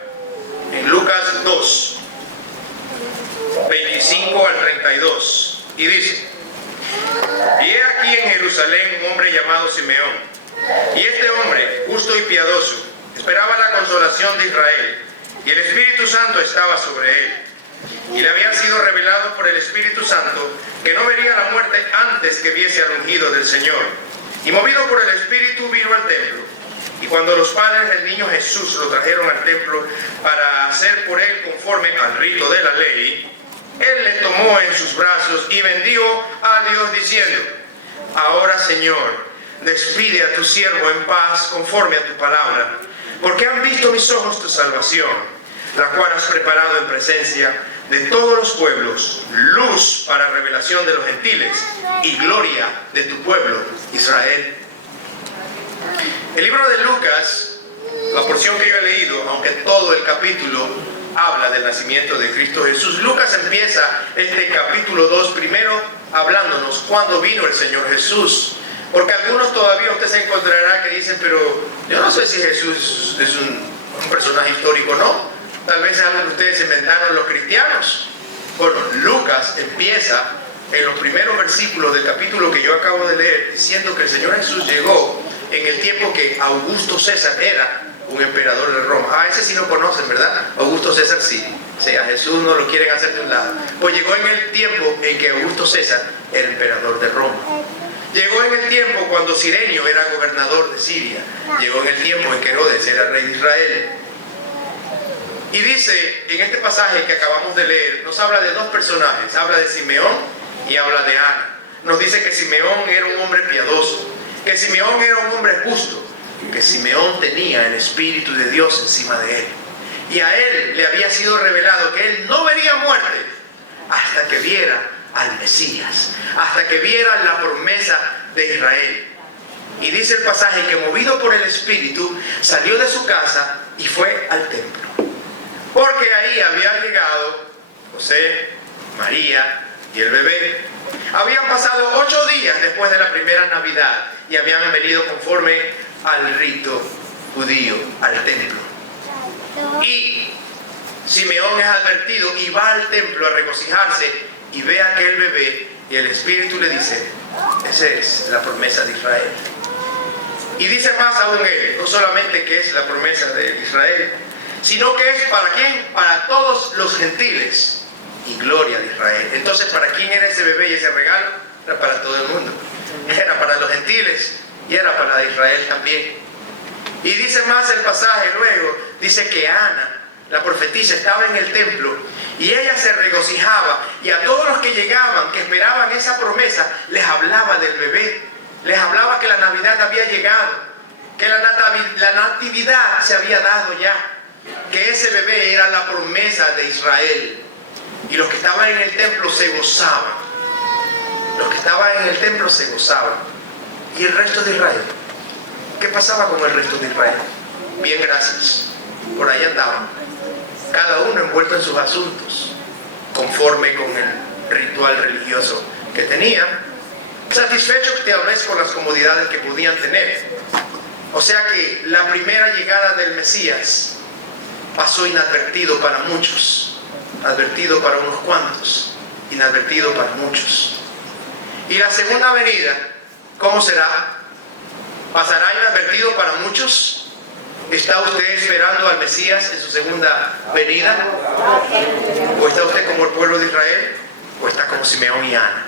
en Lucas 2, 25 al 32. Y dice, y he aquí en Jerusalén un hombre llamado Simeón. Y este hombre, justo y piadoso, esperaba la consolación de Israel. Y el Espíritu Santo estaba sobre él. Y le había sido revelado por el Espíritu Santo que no vería la muerte antes que viese al ungido del Señor. Y movido por el Espíritu vino al templo. Y cuando los padres del niño Jesús lo trajeron al templo para hacer por él conforme al rito de la ley, él le tomó en sus brazos y bendijo a Dios diciendo, ahora Señor, despide a tu siervo en paz conforme a tu palabra, porque han visto mis ojos tu salvación, la cual has preparado en presencia de todos los pueblos, luz para revelación de los gentiles y gloria de tu pueblo, Israel. El libro de Lucas, la porción que yo he leído, aunque todo el capítulo habla del nacimiento de Cristo Jesús, Lucas empieza este capítulo 2 primero hablándonos cuándo vino el Señor Jesús. Porque algunos todavía usted se encontrará que dicen, pero yo no sé si Jesús es un personaje histórico, ¿no? Tal vez es algo que ustedes inventaron los cristianos. Bueno, Lucas empieza en los primeros versículos del capítulo que yo acabo de leer diciendo que el Señor Jesús llegó en el tiempo que Augusto César era un emperador de Roma. Ah, ese sí lo conocen, ¿verdad? Augusto César sí. O sea, a Jesús no lo quieren hacer de un lado. Pues llegó en el tiempo en que Augusto César era emperador de Roma. Llegó en el tiempo cuando Cirenio era gobernador de Siria. Llegó en el tiempo en que Herodes era rey de Israel. Y dice, en este pasaje que acabamos de leer, nos habla de dos personajes. Habla de Simeón y habla de Ana. Nos dice que Simeón era un hombre piadoso, que Simeón era un hombre justo, que Simeón tenía el Espíritu de Dios encima de él. Y a él le había sido revelado que él no vería muerte hasta que viera al Mesías, hasta que viera la promesa de Israel. Y dice el pasaje que movido por el Espíritu salió de su casa y fue al templo, porque ahí había llegado José, María y el bebé. Habían pasado 8 días después de la primera Navidad y habían venido conforme al rito judío al templo. Y Simeón es advertido y va al templo a regocijarse y ve a aquel bebé y el Espíritu le dice: esa es la promesa de Israel. Y dice más aún él, no solamente que es la promesa de Israel, sino que es para quién, para todos los gentiles y gloria de Israel. Entonces, ¿para quién era ese bebé y ese regalo? Era para todo el mundo, era para los gentiles y era para Israel también. Y dice más el pasaje luego, dice que Ana, la profetisa, estaba en el templo y ella se regocijaba, y a todos los que llegaban, que esperaban esa promesa, les hablaba del bebé, les hablaba que la Navidad había llegado, que la natividad se había dado ya, que ese bebé era la promesa de Israel. Y los que estaban en el templo se gozaban, los que estaban en el templo se gozaban. ¿Y el resto de Israel? ¿Qué pasaba con el resto de Israel? Bien, gracias, por ahí andaban, cada uno envuelto en sus asuntos, conforme con el ritual religioso que tenían, satisfechos tal vez con las comodidades que podían tener. O sea que la primera llegada del Mesías pasó inadvertido para muchos, advertido para unos cuantos, inadvertido para muchos. Y la segunda venida, ¿cómo será? ¿Pasará inadvertido para muchos? ¿Está usted esperando al Mesías en su segunda venida? ¿O está usted como el pueblo de Israel? ¿O está como Simeón y Ana,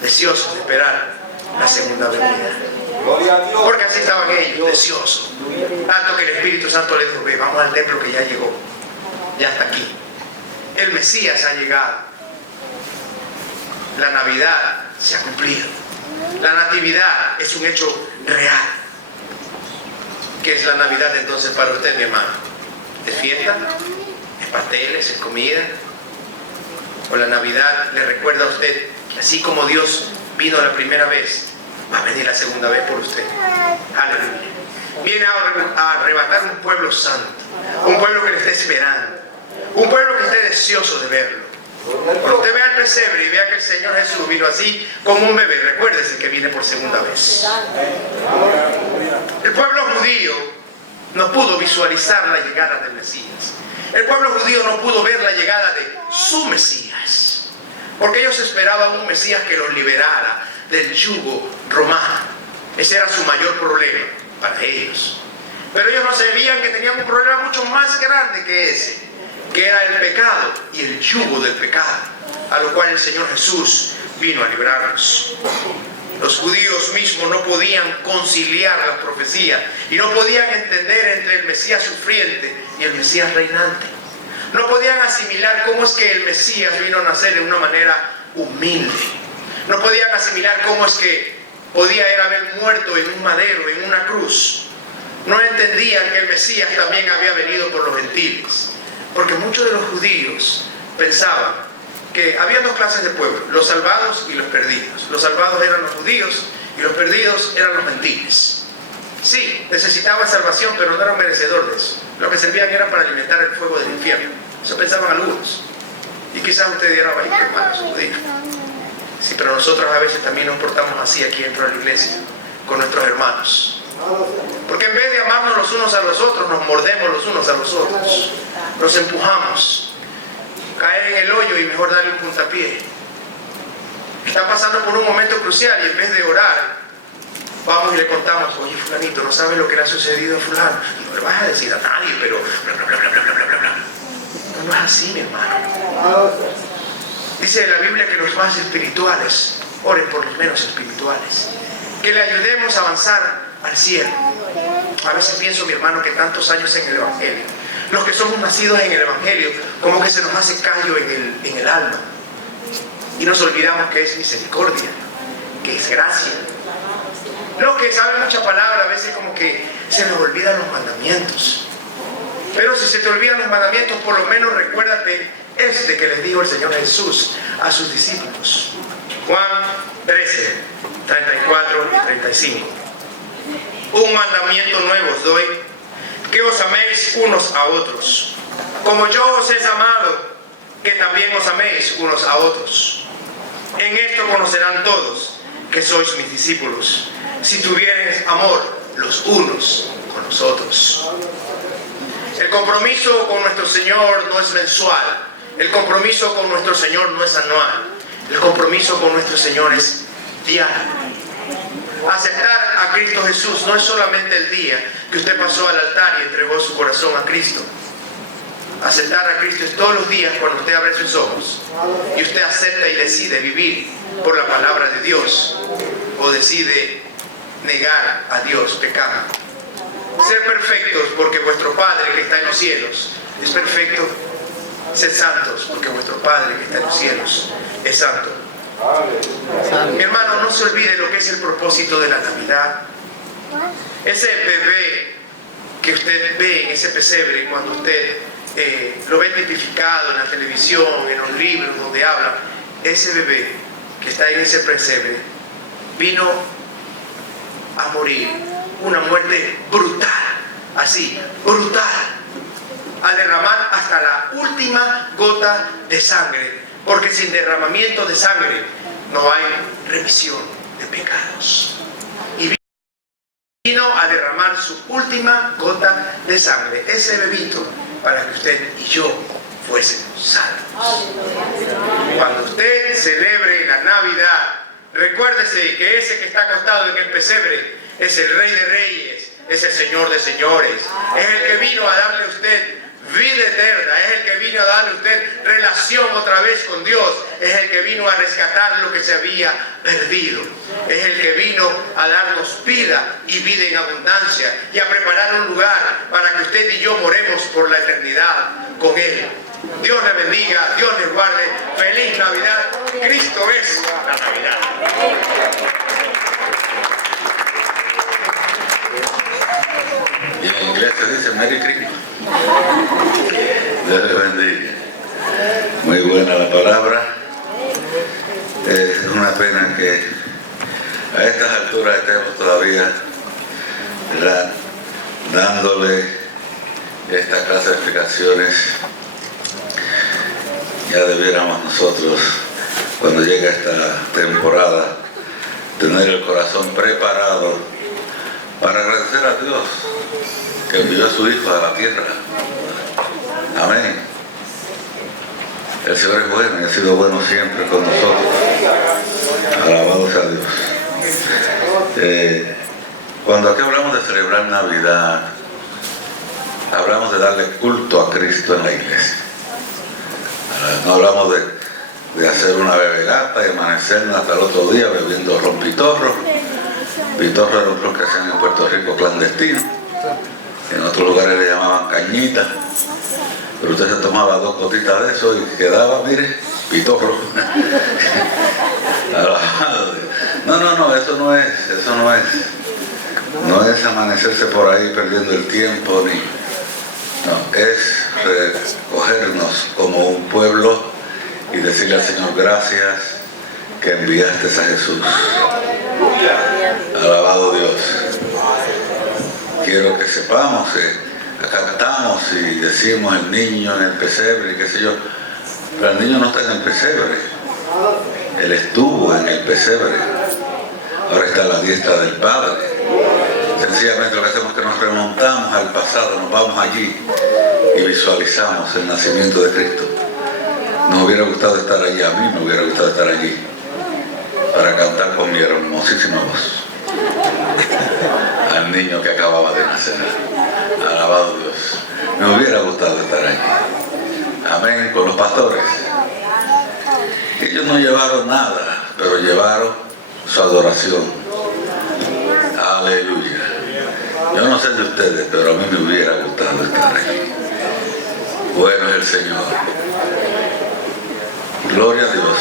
deseosos de esperar la segunda venida? Porque así estaban ellos, deseosos. Tanto que el Espíritu Santo les dijo: ve, vamos al templo que ya llegó, ya está aquí. El Mesías ha llegado. La Navidad se ha cumplido. La natividad es un hecho real. ¿Qué es la Navidad entonces para usted, mi hermano? ¿Es fiesta? ¿Es pasteles? ¿Es comida? ¿O la Navidad le recuerda a usted que así como Dios vino la primera vez, va a venir la segunda vez por usted? Aleluya. Viene a arrebatar un pueblo santo, un pueblo que le esté esperando, un pueblo que esté deseoso de verlo. Cuando usted vea el pesebre y vea que el Señor Jesús vino así como un bebé, recuérdese que viene por segunda vez. El pueblo judío no pudo visualizar la llegada del Mesías. El pueblo judío no pudo ver la llegada de su Mesías, porque ellos esperaban un Mesías que los liberara del yugo romano. Ese era su mayor problema para ellos. Pero ellos no sabían que tenían un problema mucho más grande que ese, que era el pecado y el yugo del pecado, a lo cual el Señor Jesús vino a librarnos. Los judíos mismos no podían conciliar las profecías y no podían entender entre el Mesías sufriente y el Mesías reinante. No podían asimilar cómo es que el Mesías vino a nacer de una manera humilde. No podían asimilar cómo es que podía haber muerto en un madero, en una cruz. No entendían que el Mesías también había venido por los gentiles. Porque muchos de los judíos pensaban que había dos clases de pueblo: los salvados y los perdidos. Los salvados eran los judíos y los perdidos eran los gentiles. Sí, necesitaban salvación, pero no eran merecedores de eso. Lo que servían era para alimentar el fuego del infierno. Eso pensaban algunos. Y quizás usted dirá: vaya, hermanos judíos. Sí, pero nosotros a veces también nos portamos así aquí dentro de la iglesia, con nuestros hermanos. Porque en vez de amarnos los unos a los otros, nos mordemos los unos a los otros. Nos empujamos. Caer en el hoyo y mejor darle un puntapié. Están pasando por un momento crucial y en vez de orar, vamos y le contamos: oye, fulanito, no sabes lo que le ha sucedido a fulano. No le vas a decir a nadie, pero bla, bla, bla, bla, bla, bla, bla, bla. No es así, mi hermano. Dice la Biblia que los más espirituales oren por los menos espirituales, que le ayudemos a avanzar al cielo. A veces pienso, mi hermano, que tantos años en el Evangelio, los que somos nacidos en el Evangelio, como que se nos hace callo en el alma, y nos olvidamos que es misericordia, que es gracia. Los que saben mucha palabra, a veces como que se nos olvidan los mandamientos. Pero si se te olvidan los mandamientos, por lo menos recuérdate este que les dijo el Señor Jesús a sus discípulos. Juan 13, 34 y 35. Un mandamiento nuevo os doy, que os améis unos a otros. Como yo os he amado, que también os améis unos a otros. En esto conocerán todos que sois mis discípulos, si tuviereis amor los unos con los otros. El compromiso con nuestro Señor no es mensual. El compromiso con nuestro Señor no es anual. El compromiso con nuestro Señor es diario. Aceptar a Cristo Jesús no es solamente el día que usted pasó al altar y entregó su corazón a Cristo. Aceptar a Cristo es todos los días cuando usted abre sus ojos y usted acepta y decide vivir por la palabra de Dios, o decide negar a Dios pecando. Ser perfectos porque vuestro Padre que está en los cielos es perfecto. Sed santos porque vuestro Padre que está en los cielos es santo. Mi hermano, no se olvide lo que es el propósito de la Navidad. Ese bebé que usted ve en ese pesebre, cuando usted lo ve tipificado en la televisión, en los libros donde habla, ese bebé que está en ese pesebre vino a morir una muerte brutal, así, brutal, a derramar hasta la última gota de sangre, porque sin derramamiento de sangre no hay remisión de pecados. Y vino a derramar su última gota de sangre, ese bebito, para que usted y yo fuésemos salvos. Cuando usted celebre la Navidad, recuérdese que ese que está acostado en el pesebre es el Rey de Reyes, es el Señor de Señores, es el que vino a darle a usted vida eterna, es el que vino a darle a usted relación otra vez con Dios, es el que vino a rescatar lo que se había perdido, es el que vino a darnos vida y vida en abundancia y a preparar un lugar para que usted y yo moremos por la eternidad con Él. Dios le bendiga, Dios les guarde. Feliz Navidad. Cristo es la Navidad. Y en inglés se dice Merry Christmas. Dios les bendiga. Muy buena la palabra. Es una pena que a estas alturas estemos todavía, ¿verdad?, dándole esta clase de explicaciones. Ya debiéramos nosotros, cuando llegue esta temporada, tener el corazón preparado para agradecer a Dios que envió a su Hijo a la tierra. Amén. El Señor es bueno y ha sido bueno siempre con nosotros. Alabado sea Dios. Cuando aquí hablamos de celebrar Navidad, hablamos de darle culto a Cristo en la iglesia. No hablamos de hacer una bebegata y amanecernos hasta el otro día bebiendo ron pitorro. Pitorro era un ron que hacían en Puerto Rico clandestino. En otros lugares le llamaban cañita. Pero usted se tomaba 2 gotitas de eso y quedaba, mire, pitorro. No, eso no es. No es amanecerse por ahí perdiendo el tiempo, no, es recogernos como un pueblo y decirle al Señor gracias que enviaste a Jesús. Alabado Dios. Quiero que sepamos que cantamos y decimos el niño en el pesebre y qué sé yo, pero el niño no está en el pesebre, él estuvo en el pesebre, ahora está a la diestra del Padre. Sencillamente lo que hacemos es que nos remontamos al pasado, nos vamos allí y visualizamos el nacimiento de Cristo. Nos hubiera gustado estar allí, a mí me hubiera gustado estar allí para cantar con mi hermosísima voz al niño que acababa de nacer. Alabado Dios. Me hubiera gustado estar allí. Amén. Con los pastores. Ellos no llevaron nada, pero llevaron su adoración. Aleluya. Yo no sé de ustedes, pero a mí me hubiera gustado estar allí. Bueno es el Señor. Gloria a Dios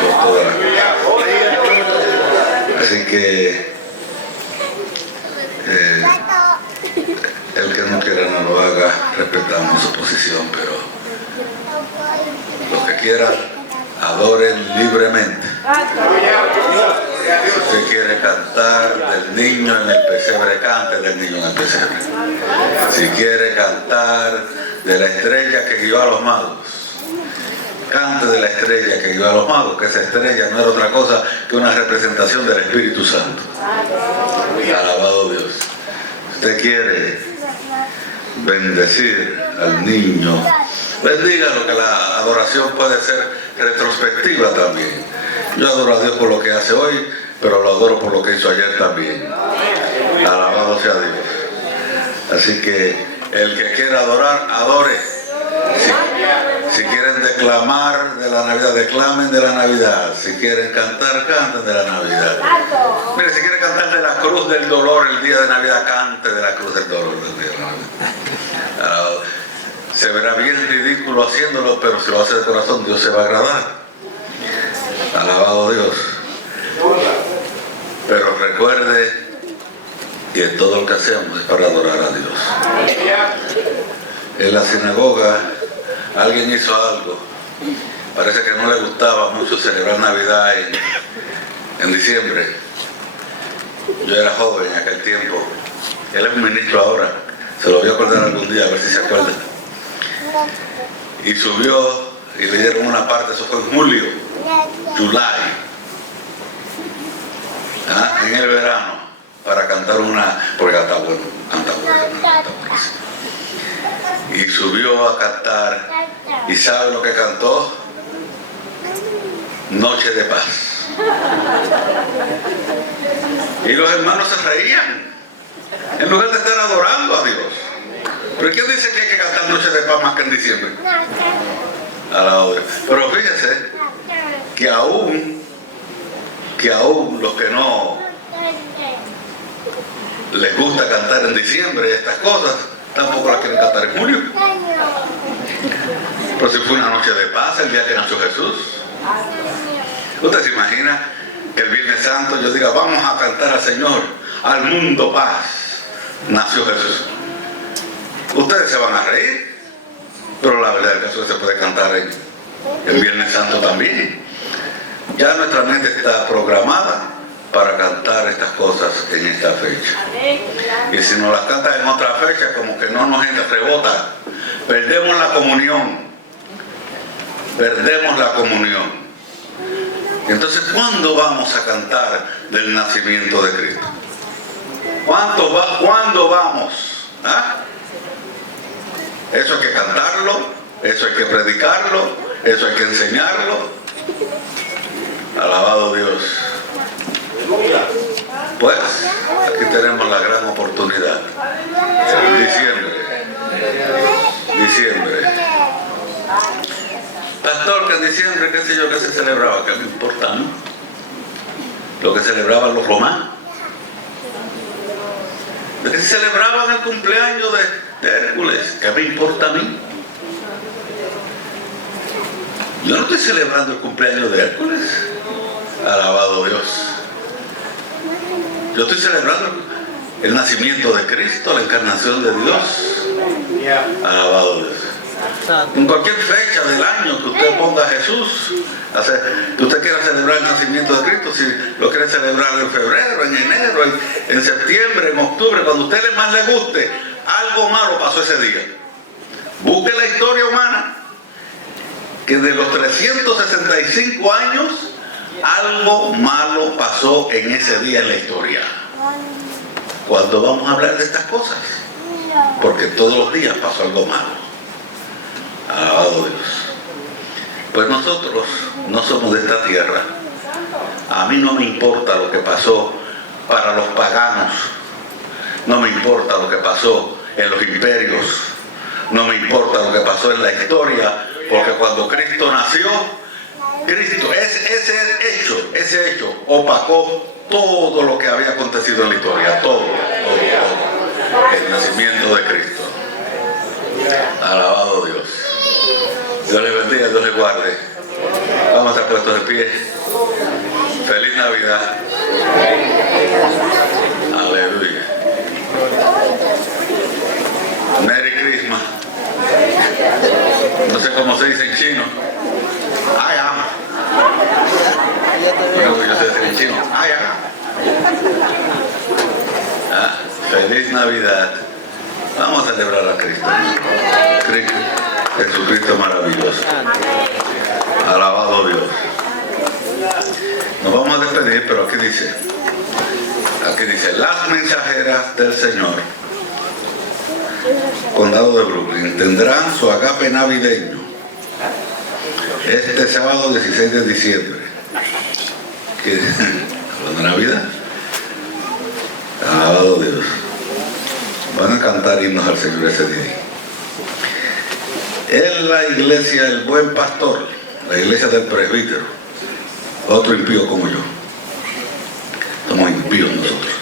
por toda la vida. Así que el que no quiera no lo haga, respetamos su posición, pero los que quieran adoren libremente. Si usted quiere cantar del niño en el pesebre, cante del niño en el pesebre. Si quiere cantar de la estrella que guió a los magos, cante de la estrella que guió a los magos, que esa estrella no era otra cosa que una representación del Espíritu Santo. Alabado Dios. Usted quiere bendecir al niño. Bendígalo, que la adoración puede ser retrospectiva también. Yo adoro a Dios por lo que hace hoy, pero lo adoro por lo que hizo ayer también. Alabado sea Dios. Así que el que quiera adorar, adore. Si quieren declamar de la Navidad, declamen de la Navidad. Si quieren cantar, canten de la Navidad. Mire, si quieren cantar de la cruz del dolor el día de Navidad, cante de la cruz del dolor el día de Navidad. Se verá bien ridículo haciéndolo, pero si lo hace de corazón, Dios se va a agradar. Alabado Dios. Pero recuerde que todo lo que hacemos es para adorar a Dios. En la sinagoga alguien hizo algo. Parece que no le gustaba mucho celebrar Navidad en diciembre. Yo era joven en aquel tiempo. Él es un ministro ahora. Se lo voy a acordar algún día, a ver si se acuerda. Y subió y le dieron una parte, eso fue en julio, July, en el verano, para cantar porque canta bueno. Y subió a cantar, y ¿sabe lo que cantó? Noche de paz. Y los hermanos se reían, en lugar de estar adorando a Dios. ¿Pero quién dice que hay que cantar Noche de Paz más que en diciembre? A la hora. Pero fíjese que aún los que no les gusta cantar en diciembre estas cosas, tampoco las quieren cantar en julio. Pero si fue una noche de paz el día que nació Jesús. ¿Usted se imagina que el Viernes Santo yo diga, vamos a cantar al Señor, al mundo paz, nació Jesús? Ustedes se van a reír, pero la verdad es que eso se puede cantar en Viernes Santo también. Ya nuestra mente está programada para cantar estas cosas en esta fecha. Y si nos las cantan en otra fecha, como que no nos rebota. Perdemos la comunión. Perdemos la comunión. Entonces, ¿cuándo vamos a cantar del nacimiento de Cristo? ¿Cuándo vamos? Eso hay que cantarlo, eso hay que predicarlo, eso hay que enseñarlo. Alabado Dios. Pues, aquí tenemos la gran oportunidad. Diciembre. Pastor, que en diciembre, qué sé yo, que se celebraba, ¿qué me importa, no? Lo que celebraban los romanos. De que se celebraban el cumpleaños de Hércules, ¿qué me importa a mí? Yo no estoy celebrando el cumpleaños de Hércules. Alabado Dios. Yo estoy celebrando el nacimiento de Cristo, la encarnación de Dios. Alabado Dios. En cualquier fecha del año que usted ponga a Jesús, que usted quiera celebrar el nacimiento de Cristo, si lo quiere celebrar en febrero, en enero, en septiembre, en octubre, cuando a usted más le guste, algo malo pasó ese día. Busque la historia humana, que de los 365 años, algo malo pasó en ese día en la historia. ¿Cuándo vamos a hablar de estas cosas? Porque todos los días pasó algo malo. Alabado Dios. Pues nosotros no somos de esta tierra. A mí no me importa lo que pasó para los paganos. No me importa lo que pasó en los imperios. No me importa lo que pasó en la historia, porque cuando Cristo nació, ese hecho opacó todo lo que había acontecido en la historia, todo. El nacimiento de Cristo. Alabado Dios. Dios le bendiga, Dios le guarde. Vamos a estar puestos de pie. Feliz Navidad. Aleluya. Merry Christmas. No sé cómo se dice en chino. I am. Yo sé decir en chino. I am. Feliz Navidad. Vamos a celebrar a Cristo. Jesucristo maravilloso. Alabado Dios. Nos vamos a despedir, pero aquí dice, las mensajeras del Señor condado de Brooklyn, tendrán su agape navideño este sábado 16 de diciembre. ¿Hablando de Navidad? Alabado Dios. Van a cantar himnos al Señor ese día. En la iglesia El Buen Pastor, la iglesia del presbítero, otro impío como yo. Somos impíos nosotros.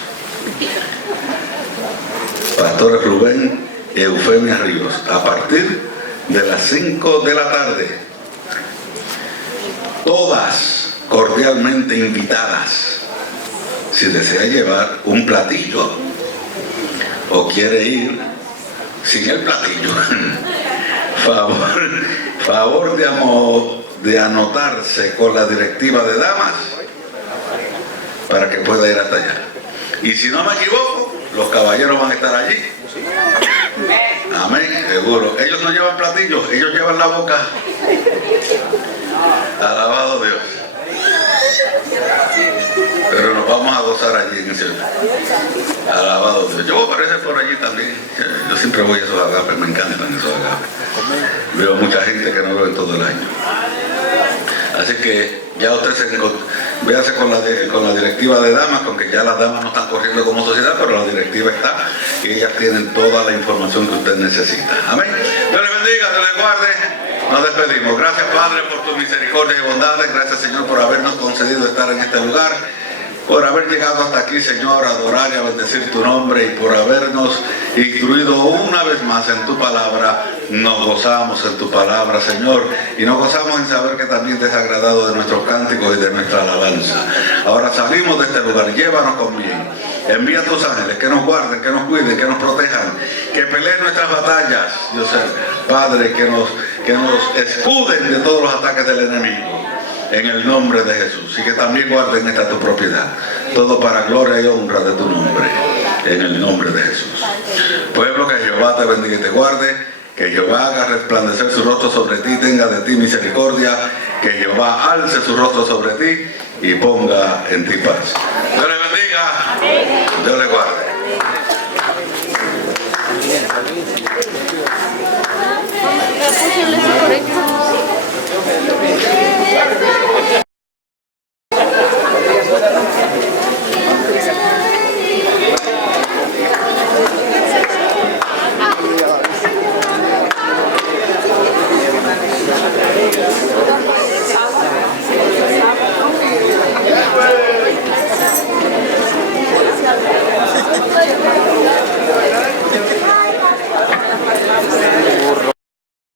Pastores Rubén y Eufemia Ríos, a partir de las 5 de la tarde. Todas cordialmente invitadas. Si desea llevar un platillo o quiere ir sin el platillo, favor de anotarse con la directiva de damas para que pueda ir hasta allá. Y si no me equivoco, los caballeros van a estar allí. Amén, seguro. Ellos no llevan platillos, ellos llevan la boca. Alabado Dios. Pero nos vamos a gozar allí en ese lugar. Alabado Dios. Yo voy a aparecer por allí también. Yo siempre voy a esos agapes, me encantan esos agapes. Veo mucha gente que no veo en todo el año. Así que ya usted véase con la directiva de damas, con que ya las damas no están corriendo como sociedad, pero la directiva está y ellas tienen toda la información que usted necesita. Amén. Dios le bendiga, Dios le guarde. Nos despedimos. Gracias, Padre, por tu misericordia y bondades. Gracias, Señor, por habernos concedido estar en este lugar, por haber llegado hasta aquí, Señor, a adorar y a bendecir tu nombre, y por habernos instruido una vez más en tu palabra. Nos gozamos en tu palabra, Señor, y nos gozamos en saber que también te has agradado de nuestros cánticos y de nuestra alabanza. Ahora salimos de este lugar, llévanos con bien. Envía a tus ángeles que nos guarden, que nos cuiden, que nos protejan, que peleen nuestras batallas, Dios Padre, que nos escuden de todos los ataques del enemigo, en el nombre de Jesús, y que también guarden esta tu propiedad, todo para gloria y honra de tu nombre, en el nombre de Jesús. Pueblo, que Jehová te bendiga y te guarde, que Jehová haga resplandecer su rostro sobre ti, tenga de ti misericordia, que Jehová alce su rostro sobre ti y ponga en ti paz. Dios le bendiga, Dios le guarde.